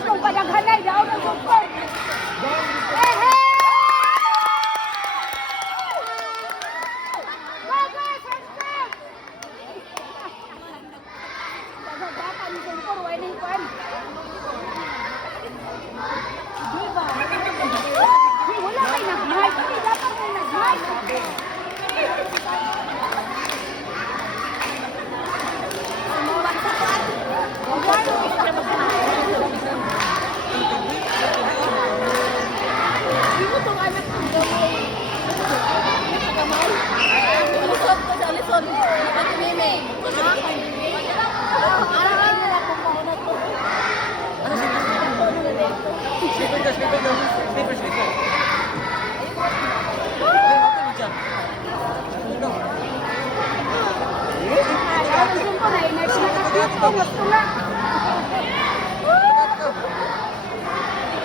kung padaghanay, daw ng support. Ehe! Go, go, subscribe! Dagadapan yung support, wala yung kwan. Diba? Wala kayo nag-hype. Hindi dapat kayo nag-hype.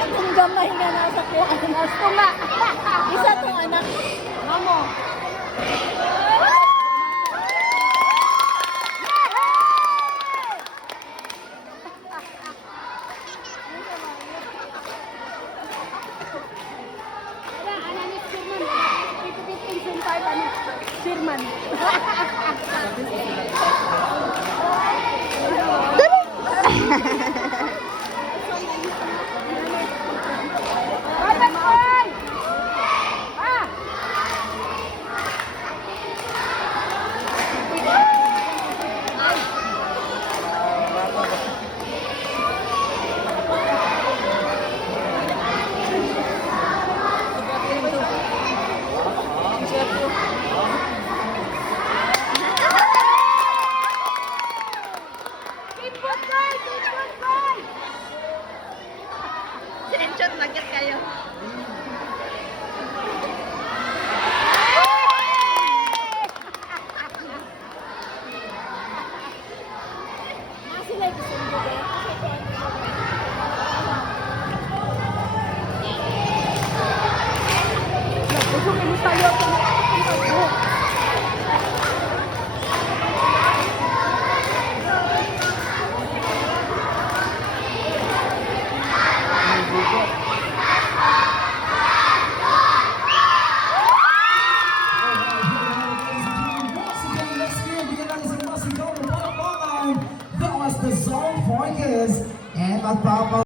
Ang gamay nga nasa kuha. Gusto nga. Isa tong anak. Mamo. Sherman. Screenshot magit kayo. Sila gusto mo ba? Gusto mo tayo. That was the song for kids and my papa.